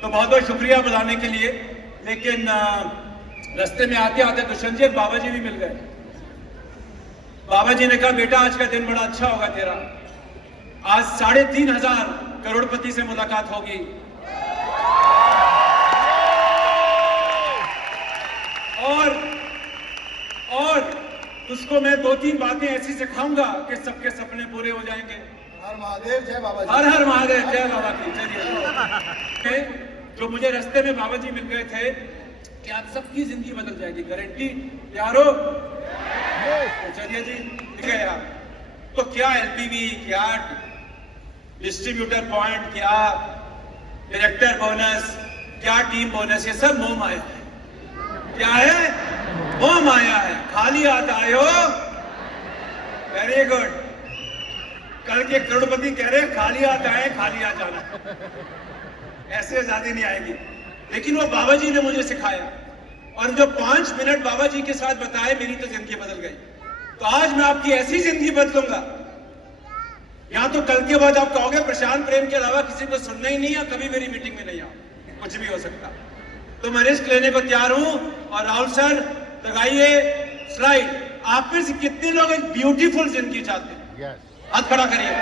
तो बहुत बहुत शुक्रिया बुलाने के लिए। लेकिन रास्ते में आते आते दुष्यंत जी बाबा जी भी मिल गए। बाबा जी ने कहा बेटा आज का दिन बड़ा अच्छा होगा तेरा, आज 3,500 करोड़पति से मुलाकात होगी। और उसको मैं 2-3 बातें ऐसी सिखाऊंगा कि सबके सपने पूरे हो जाएंगे। हर महादेव जय बाबा जी। हर हर महादेव जय बाबा की। चलिए, जो मुझे रास्ते में बाबा जी मिल गए थे कि आप सबकी जिंदगी बदल जाएगी, गारंटी यारो। तो चलिए जी, ठीक है यार। तो क्या एलपीवी, क्या डिस्ट्रीब्यूटर पॉइंट, क्या डायरेक्टर बोनस, क्या टीम बोनस, ये सब मोह माया है। क्या है? मोह माया है। खाली हाथ आए हो, वेरी गुड। कल के करोड़पति कह रहे खाली हाथ आए, खाली हाथ जाना। ऐसे आजादी नहीं आएगी। लेकिन वो बाबा जी ने मुझे सिखाया, और जो 5 मिनट बाबा जी के साथ बताए, मेरी तो जिंदगी बदल गई। तो आज मैं आपकी ऐसी जिंदगी बदलूंगा, या तो कल के बाद आप कहोगे प्रशांत प्रेम के अलावा किसी को सुनना ही नहीं है, कभी मेरी मीटिंग में नहीं आओ। कुछ भी हो सकता। तो मैं रिस्क लेने को तैयार हूं। और राहुल सर लगाइए स्लाइड। आप में से कितने लोग एक ब्यूटीफुल जिंदगी चाहते हैं? हाथ खड़ा करिए।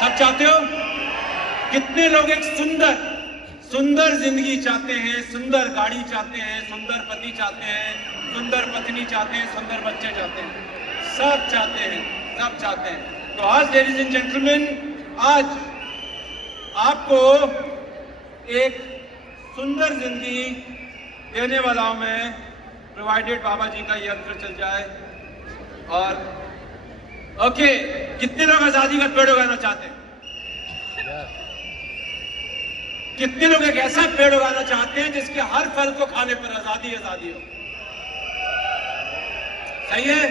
सब चाहते हो? कितने लोग एक सुंदर जिंदगी चाहते हैं, सुंदर गाड़ी चाहते हैं, सुंदर पति चाहते हैं, सुंदर पत्नी चाहते हैं, सुंदर बच्चे चाहते हैं? सब चाहते हैं, सब चाहते हैं। तो आज लेडीज एंड जेंटलमैन, आज आपको एक सुंदर जिंदगी देने वाला हूं मैं, प्रोवाइडेड बाबा जी का यंत्र चल जाए। और ओके, कितने लोग आजादी का पेड़ उगाना चाहते हैं? कितने लोग एक ऐसा पेड़ उगाना चाहते हैं जिसके हर फल को खाने पर आजादी आजादी हो? सही है?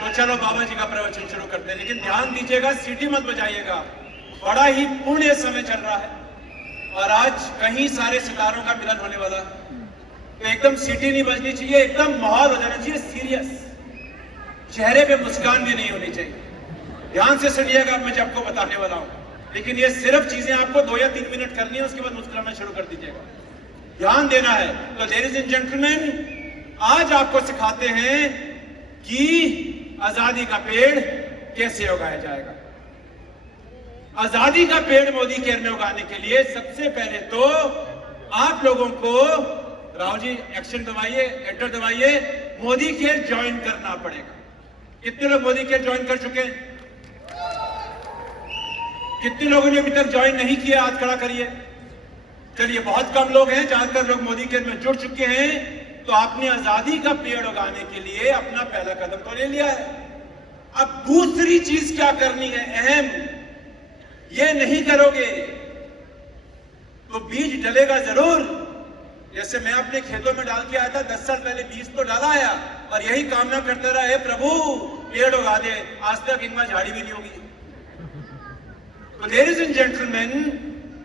तो चलो बाबा जी का प्रवचन शुरू करते हैं। लेकिन ध्यान दीजिएगा, सीटी मत बजाइएगा। बड़ा ही पुण्य समय चल रहा है और आज कहीं सारे सितारों का मिलन होने वाला है। तो एकदम सीटी नहीं बजनी चाहिए, एकदम माहौल हो जाना चाहिए सीरियस। चेहरे पे मुस्कान भी नहीं होनी चाहिए। ध्यान से सुनिएगा, मैं जब को बताने वाला हूं। लेकिन ये सिर्फ चीजें आपको 2 या 3 मिनट करनी है, उसके बाद मुस्कुराना शुरू कर दीजिएगा। ध्यान देना है। तो लेडीज एंड जेंटलमैन, आज आपको सिखाते हैं कि आजादी का पेड़ कैसे उगाया जाएगा। आजादी का पेड़ मोदी केयर में उगाने के लिए सबसे पहले तो आप लोगों को, राहुल जी एक्शन दबाइए, एंटर दबाइए, मोदी केयर ज्वाइन करना पड़ेगा। कितने लोग मोदी केयर ज्वाइन कर चुके हैं? कितने लोगों ने अभी तक ज्वाइन नहीं किया? हाथ खड़ा करिए। चलिए, बहुत कम लोग हैं। ज्यादातर लोग मोदी केयर में जुड़ चुके हैं। तो आपने आजादी का पेड़ उगाने के लिए अपना पहला कदम तो ले लिया है। अब दूसरी चीज क्या करनी है अहम, ये नहीं करोगे तो बीज डलेगा जरूर। जैसे मैं अपने खेतों में डाल के आया था 10 साल पहले, बीज तो डाला आया और यही कामना करते रहा, हे प्रभु पेड़ उगा दे। आज तक इनमें झाड़ी भी नहीं होगी। तो ladies and gentleman,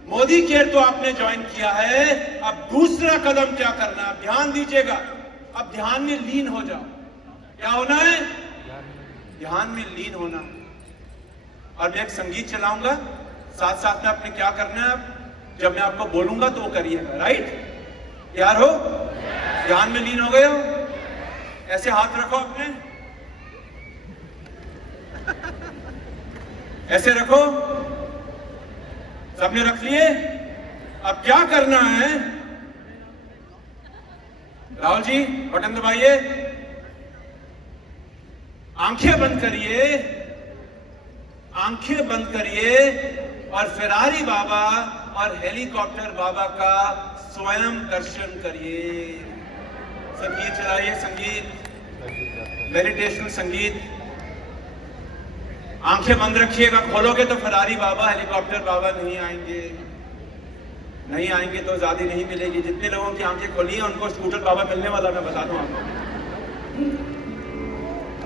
Modi care तो आपने ज्वाइन किया है। अब दूसरा कदम क्या करना है? ध्यान दीजिएगा। अब ध्यान में लीन हो जाओ। क्या होना है? ध्यान में लीन होना। और मैं एक संगीत चलाऊंगा, साथ साथ में आपने क्या करना है, जब मैं आपको बोलूंगा तो वो करिएगा। राइट? तैयार हो? ध्यान में लीन हो गए हो? ऐसे हाथ रखो अपने, ऐसे रखो। सबने रख लिए? अब क्या करना है? राहुल जी बटन दबाइए, आंखें बंद करिए, आंखें बंद करिए और फेरारी बाबा और हेलीकॉप्टर बाबा का स्वयं दर्शन करिए। संगीत चलाइए, संगीत, मेडिटेशनल संगीत। आंखें बंद रखिएगा। खोलोगे तो फेरारी बाबा, हेलीकॉप्टर बाबा नहीं आएंगे। नहीं आएंगे तो आजादी नहीं मिलेगी। जितने लोगों की आंखें खोली हैं उनको स्कूटर बाबा मिलने वाला, मैं बता दूं आपको।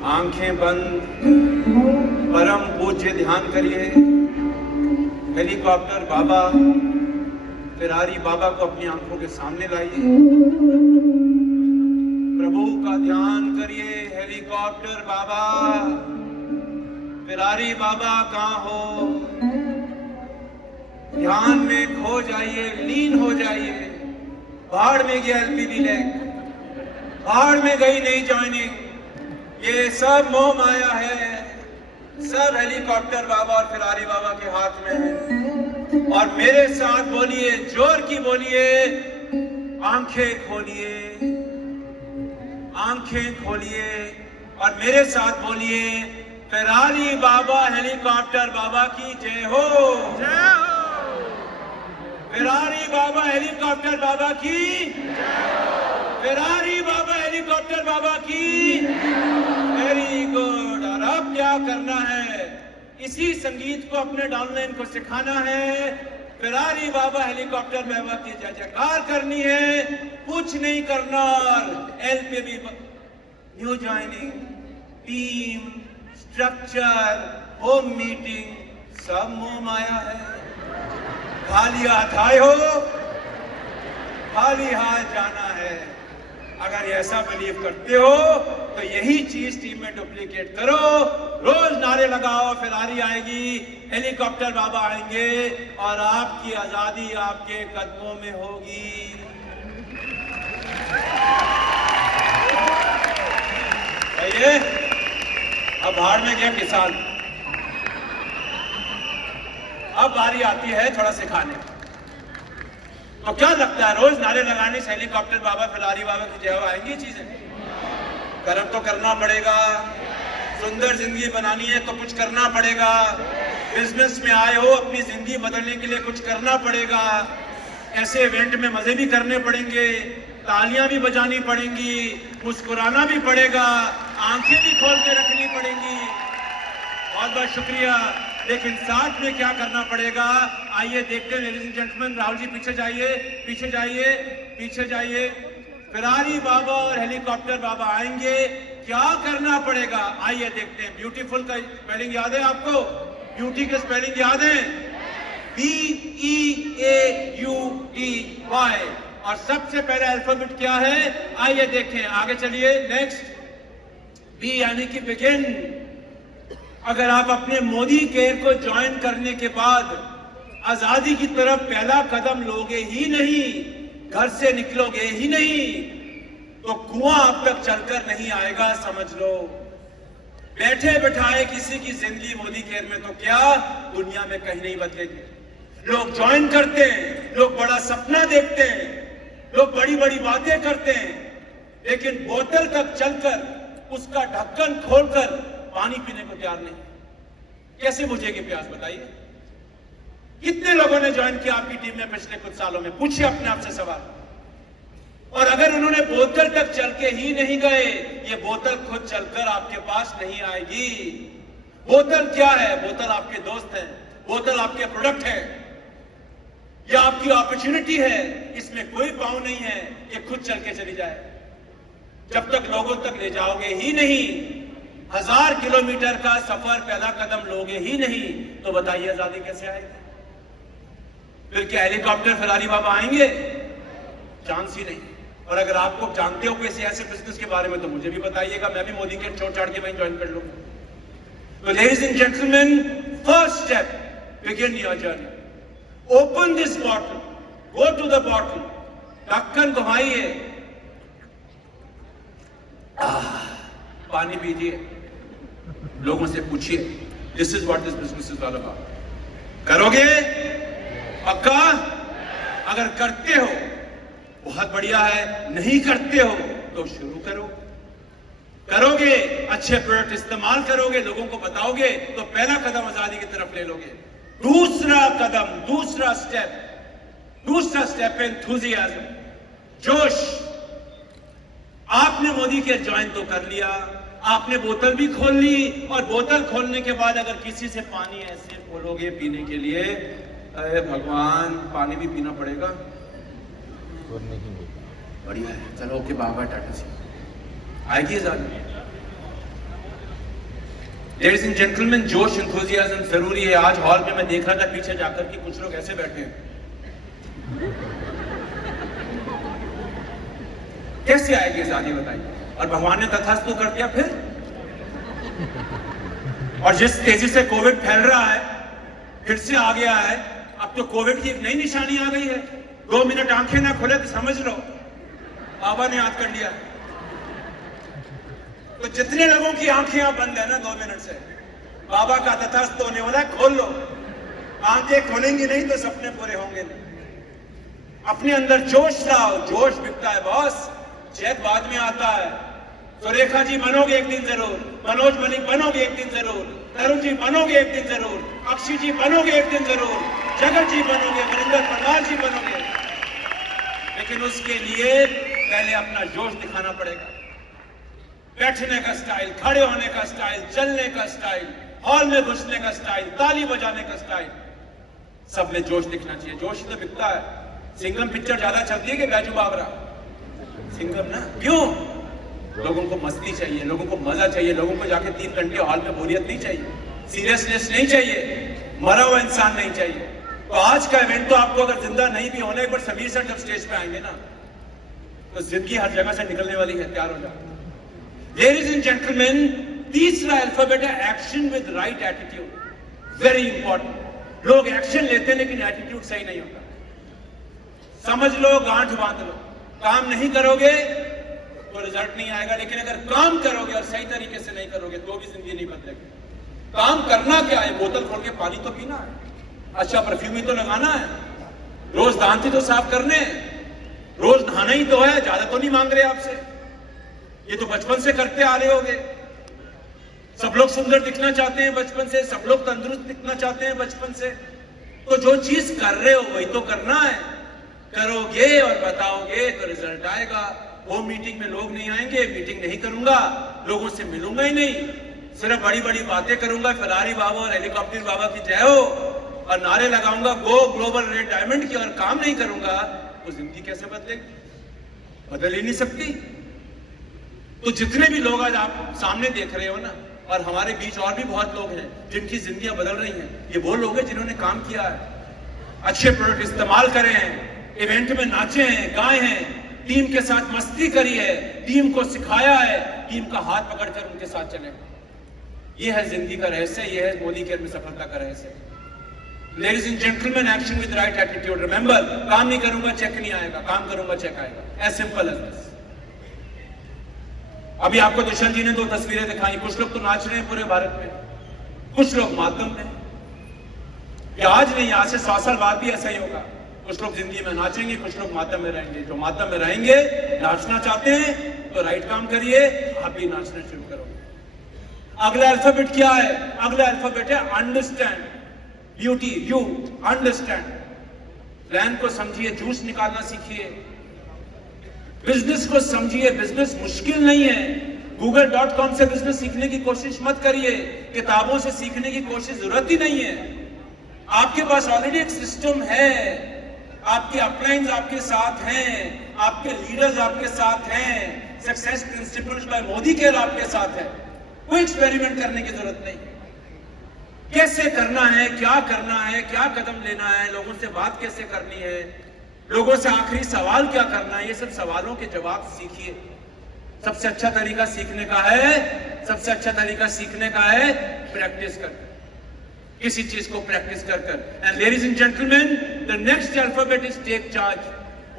आंखें बंद, परम पूज्य ध्यान करिए। हेलीकॉप्टर बाबा, फेरारी बाबा को अपनी आंखों के सामने लाइए। प्रभु का ध्यान करिए। हेलीकॉप्टर बाबा, फेरारी बाबा कहां हो? ध्यान में खो जाइए, लीन हो जाइए। बाढ़ में गया एलपीबी लैंक, बाढ़ में गई नई ज्वाइनिंग। ये सब मोह माया है, सब हेलीकॉप्टर बाबा और फिरारी बाबा के हाथ में है। और मेरे साथ बोलिए, जोर की बोलिए, आंखें खोलिए, आंखें खोलिए और मेरे साथ बोलिए, फिरारी बाबा हेलीकॉप्टर बाबा की जय हो, जय हो। फिरारी बाबा हेलीकॉप्टर बाबा की जय हो। फिरारी बाबा हेलीकॉप्टर बाबा की। Very good. और अब क्या करना है? इसी संगीत को अपने डाउनलाइन को सिखाना है। फिरारी बाबा हेलीकॉप्टर बाबा की जय जयकार करनी है, कुछ नहीं करना। LPB new joining, team, structure, home meeting सब मोह माया है। खाली हाथ आए हो, खाली हाथ जाना है। अगर ऐसा बिलीव करते हो तो यही चीज टीम में डुप्लीकेट करो। रोज नारे लगाओ, फिरारी आएगी, हेलीकॉप्टर बाबा आएंगे और आपकी आजादी आपके कदमों में होगी। ये अब बाढ़ में गया किसान, अब बारी आती है थोड़ा सिखाने। तो क्या लगता है रोज नारे लगाने से हेलीकॉप्टर बाबा फिरारी बाबा की जय आएंगी चीजें? कर्म तो करना पड़ेगा। सुंदर जिंदगी बनानी है तो कुछ करना पड़ेगा। बिजनेस में आए हो, अपनी जिंदगी बदलने के लिए कुछ करना पड़ेगा। ऐसे इवेंट में मजे भी करने पड़ेंगे, तालियां भी बजानी पड़ेंगी, मुस्कुराना भी पड़ेगा, आंखें भी खोल के रखनी पड़ेंगी। बहुत बहुत शुक्रिया। लेकिन साथ में क्या करना पड़ेगा, आइए देखते हैं। Ladies and gentleman, Rahul ji पीछे जाइए, पीछे जाइए, पीछे जाइए। फिरारी बाबा और हेलीकॉप्टर बाबा आएंगे, क्या करना पड़ेगा आइए देखते हैं। ब्यूटीफुल का स्पेलिंग याद है आपको? ब्यूटी के स्पेलिंग याद है? BEAUTY। और सबसे पहले अल्फाबेट क्या है आइए देखें। आगे चलिए, नेक्स्ट। बी यानी कि बिगिन। अगर आप अपने मोदी केयर को ज्वाइन करने के बाद आजादी की तरफ पहला कदम लोगे ही नहीं, घर से निकलोगे ही नहीं, तो कुआं आप तक चलकर नहीं आएगा, समझ लो। बैठे बैठाए किसी की जिंदगी मोदी केयर में तो क्या दुनिया में कहीं नहीं बदलेगी। लोग ज्वाइन करते हैं, लोग बड़ा सपना देखते हैं, लोग बड़ी बड़ी बातें करते हैं, लेकिन बोतल तक चलकर उसका ढक्कन खोलकर पानी पीने को तैयार नहीं। कैसे बुझेगी प्यास बताइए? कितने लोगों ने ज्वाइन किया आपकी टीम में पिछले कुछ सालों में? पूछिए अपने आप से सवाल। और अगर उन्होंने बोतल तक चल के ही नहीं गए, ये बोतल खुद चलकर आपके पास नहीं आएगी। बोतल क्या है? बोतल आपके दोस्त है, बोतल आपके प्रोडक्ट है, ये आपकी अपॉर्चुनिटी है। इसमें कोई पाँव नहीं है, ये खुद चल के चली जाए। जब तक लोगों तक ले जाओगे ही नहीं, 1000 किलोमीटर का सफर पहला कदम लोगे ही नहीं, तो बताइए आजादी कैसे आएगी? फिर क्या हेलीकॉप्टर फिरारी बाबा आएंगे? चांस ही नहीं। और अगर आपको जानते हो किसी ऐसे बिजनेस के बारे में तो मुझे भी बताइएगा, मैं भी मोदी के छोड़ छाड़ के वहीं ज्वाइन कर लूंगा। तो ladies and gentleman, first step, begin your journey. Open this bottle, go to the bottle, ढक्कन घुमाइए, पानी पीजिए, लोगों से पूछिए, this is what this business is all about. करोगे? पक्का? अगर करते हो बहुत बढ़िया है, नहीं करते हो तो शुरू करो। करोगे, अच्छे प्रोडक्ट इस्तेमाल करोगे, लोगों को बताओगे, तो पहला कदम आजादी की तरफ ले लोगे। दूसरा कदम, दूसरा स्टेप है एंथुसियाज्म, जोश। आपने मोदी के ज्वाइन तो कर लिया, आपने बोतल भी खोल ली, और बोतल खोलने के बाद अगर किसी से पानी ऐसे खोलोगे पीने के लिए, अरे भगवान, पानी भी पीना पड़ेगा। बढ़िया है, चलो ओके, बाबा टाटा सी आएगी आजादी। लेडीज एंड जेंटलमैन, जोश, एंथुसियाज्म जरूरी है। आज हॉल में मैं देख रहा था पीछे जाकर कि कुछ लोग ऐसे बैठे हैं। कैसे आएगी आजादी बताइए? और भगवान ने तथास्तु कर दिया फिर। और जिस तेजी से कोविड फैल रहा है, फिर से आ गया है, अब तो कोविड की एक नई निशानी आ गई है, 2 मिनट आंखें ना खोले तो समझ लो बाबा ने याद कर लिया। तो जितने लोगों की आंखें यहां बंद है ना 2 मिनट से, बाबा का तथास्तु होने वाला, खोल लो। आंखें खोलेंगी नहीं तो सपने पूरे होंगे नहीं। अपने अंदर जोश लाओ, जोश बिकता है बॉस, चेक बाद में आता है। सुरेखा जी बनोगे एक दिन जरूर, मनोज मलिक बनोगे एक दिन जरूर, तरुण जी बनोगे एक दिन जरूर, अक्षय जी बनोगे एक दिन जरूर, जगत जी बनोगे, वरिंदर परमार जी बनोगे। लेकिन उसके लिए पहले अपना जोश दिखाना पड़ेगा। बैठने का स्टाइल, खड़े होने का स्टाइल, चलने का स्टाइल, हॉल में घुसने का स्टाइल, ताली बजाने का स्टाइल, सब में जोश दिखना चाहिए। जोश तो बिकता है। सिंघम पिक्चर ज्यादा चलती है कि बैजू बावरा? सिंघम ना, क्यों? लोगों को मस्ती चाहिए, लोगों को मजा चाहिए, लोगों को जाके 3 घंटे हॉल में बोरियत नहीं चाहिए, सीरियसनेस नहीं चाहिए, मरा हुआ इंसान नहीं चाहिए। तो आज का इवेंट तो आपको अगर जिंदा नहीं भी होना, एक बार समीर सर जब स्टेज पे आएंगे ना तो जिंदगी हर जगह से निकलने वाली है, तैयार हो जाओ। लेडीज एंड जेंटलमैन, तीसरा अल्फाबेट है action with right attitude. Very important. लोग एक्शन लेते हैं लेकिन एटीट्यूड सही नहीं होता। समझ लो, गांठ बांध लो, काम नहीं करोगे तो रिजल्ट नहीं आएगा, लेकिन अगर काम करोगे और सही तरीके से नहीं करोगे तो भी जिंदगी नहीं बदलेगी। काम करना क्या है? बोतल खोल के पानी तो पीना है, अच्छा परफ्यूम ही तो लगाना है, रोज दांत ही तो साफ करने, रोज नहाना ही तो है, ज्यादा तो नहीं मांग रहे आपसे। ये तो बचपन से करते आ रहे होगे। सब लोग सुंदर दिखना चाहते हैं बचपन से, सब लोग तंदुरुस्त दिखना चाहते हैं बचपन से। तो जो चीज कर रहे हो वही तो करना है। करोगे और बताओगे तो रिजल्ट आएगा। वो मीटिंग में लोग नहीं आएंगे, मीटिंग नहीं करूंगा, लोगों से मिलूंगा ही नहीं, सिर्फ बड़ी बड़ी बातें करूंगा, फरारी बाबा और हेलीकॉप्टर बाबा की जय हो, और नारे लगाऊंगा गो ग्लोबल रेड डायमंड की, और काम नहीं करूंगा तो जिंदगी कैसे बदलेगी? बदल ही नहीं सकती। तो जितने भी लोग आज आप सामने देख रहे हो ना, और हमारे बीच और भी बहुत लोग हैं जिनकी जिंदगियां बदल रही हैं, ये वो लोग हैं जिन्होंने काम किया है, अच्छे प्रोडक्ट इस्तेमाल करे हैं, इवेंट में नाचे हैं, गाए हैं, टीम के साथ मस्ती करी है, टीम को सिखाया है, टीम का हाथ पकड़कर उनके साथ चले। ये है जिंदगी का रहस्य, ये है मोदी केयर में सफलता का रहस्य। Ladies and gentleman, action with right attitude. Remember, काम नहीं करूंगा चेक नहीं आएगा, काम करूंगा चेक आएगा। As simple as this. अभी आपको दुष्यंत जी ने 2 तस्वीरें दिखाई। कुछ लोग तो नाच रहे हैं पूरे भारत में, कुछ लोग मातम में। ये आज नहीं, आज से 100 साल बाद भी ऐसा ही होगा। कुछ लोग जिंदगी में नाचेंगे, कुछ लोग मातम में रहेंगे। जो मातम में रहेंगे, नाचना चाहते हैं तो राइट काम करिए, आप भी नाचना शुरू करो। अगला अल्फाबेट क्या है? अगला अल्फाबेट है understand. Beauty, you understand. Plan को समझिए, जूस निकालना सीखिए, बिजनेस को समझिए। बिजनेस मुश्किल नहीं है। google.com से बिजनेस सीखने की कोशिश मत करिए, किताबों से सीखने की कोशिश जरूरत ही नहीं है। आपके पास ऑलरेडी एक सिस्टम है, आपके अपलाइंस आपके साथ हैं, आपके लीडर्स आपके साथ हैं, success principles by Modi care आपके साथ है। कोई एक्सपेरिमेंट करने की जरूरत नहीं। कैसे करना है, क्या करना है, क्या कदम लेना है, लोगों से बात कैसे करनी है, लोगों से आखिरी सवाल क्या करना है, ये सब सवालों के जवाब सीखिए। सबसे अच्छा तरीका सीखने का है, सबसे अच्छा तरीका सीखने का है प्रैक्टिस कर, किसी चीज को प्रैक्टिस कर कर। And ladies and gentleman, the next alphabet is take charge.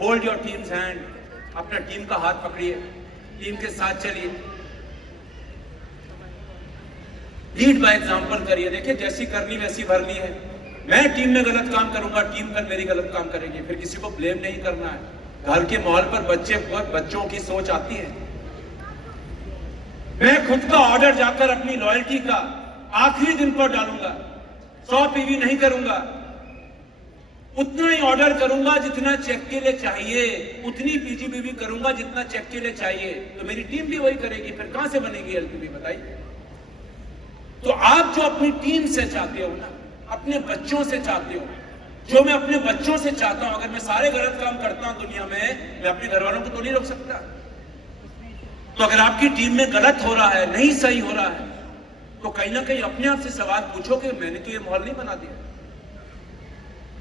Hold your team's hand. अपना टीम का हाथ पकड़िए, टीम के साथ चलिए, लीड बाय एग्जांपल करिए। देखिए, जैसी करनी वैसी भरनी है। मैं टीम में गलत काम करूंगा, टीम कल मेरी गलत काम करेगी, फिर किसी को ब्लेम नहीं करना है। घर के माहौल पर बच्चों की सोच आती है। मैं खुद का ऑर्डर जाकर अपनी लॉयल्टी का आखिरी दिन पर डालूंगा। 100 पीवी नहीं करूंगा, उतना ही ऑर्डर करूंगा जितना चेक के लिए चाहिए, उतनी पीजीबीवी करूंगा जितना चेक के लिए चाहिए। तो मेरी टीम भी वही करेगी, फिर कहां से बनेगी एलपीबी बताइए? तो आप जो अपनी टीम से चाहते हो ना, अपने बच्चों से चाहते हो, जो मैं अपने बच्चों से चाहता हूं, अगर मैं सारे गलत काम करता हूं दुनिया में, मैं अपने घर वालों को तो नहीं रोक सकता। तो अगर आपकी टीम में गलत हो रहा है, नहीं सही हो रहा है, तो कहीं ना कहीं अपने आप से सवाल पूछो कि मैंने तो ये माहौल नहीं बना दिया।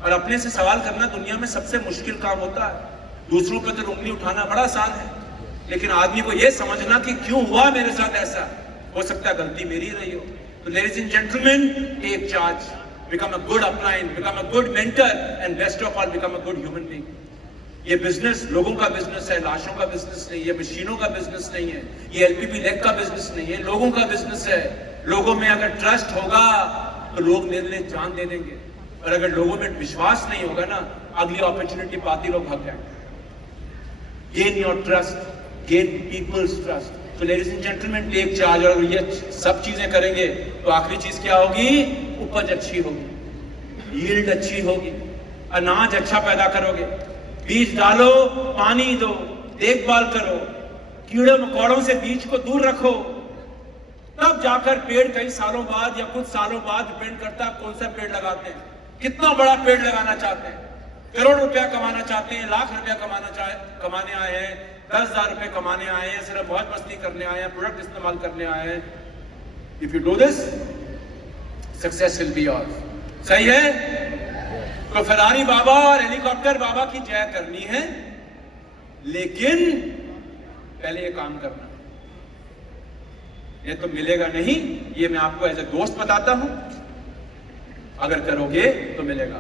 और अपने से सवाल करना दुनिया में सबसे मुश्किल काम होता है। दूसरों पर तो उंगली उठाना बड़ा आसान है, लेकिन आदमी को यह समझना कि क्यों हुआ मेरे साथ ऐसा, हो सकता है गलती मेरी रही हो। तो ladies and gentleman, take charge. become a good upline, become a good mentor, and best of all, become a good human being. ये बिजनेस लोगों का बिजनेस है, लाशों का बिजनेस नहीं है, मशीनों का बिजनेस नहीं है, ये एलपीपी लेग का बिजनेस नहीं है, लोगों का बिजनेस है। लोगों में अगर ट्रस्ट होगा तो लोग मेरे लिए जान दे देंगे, और अगर लोगों में विश्वास नहीं होगा ना, अगली अपॉर्चुनिटी पाती लोग भाग जाएंगे। Gain your trust, gain people's trust. तो ladies and gentleman, take charge. और ये सब चीजें करेंगे तो आखिरी चीज क्या होगी? उपज अच्छी होगी, यील्ड अच्छी होगी, अनाज अच्छा पैदा करोगे। बीज डालो, पानी दो, देखभाल करो, कीड़े मकोड़ों से बीज को दूर रखो, तब जाकर पेड़ कई सालों बाद या कुछ सालों बाद, डिपेंड करता है कौन सा पेड़ लगाते हैं, कितना बड़ा पेड़ लगाना चाहते हैं, करोड़ रुपया कमाना चाहते हैं, लाख रुपया कमाने आए हैं, 10,000 रुपए कमाने आए हैं, सिर्फ बहुत मस्ती करने आए हैं, प्रोडक्ट इस्तेमाल करने आए हैं। If you do this, success will be yours. सही है? तो फरारी बाबा और हेलीकॉप्टर बाबा की जय करनी है, लेकिन पहले ये काम करना, ये तो मिलेगा नहीं। ये मैं आपको एज ए दोस्त बताता हूं, अगर करोगे तो मिलेगा।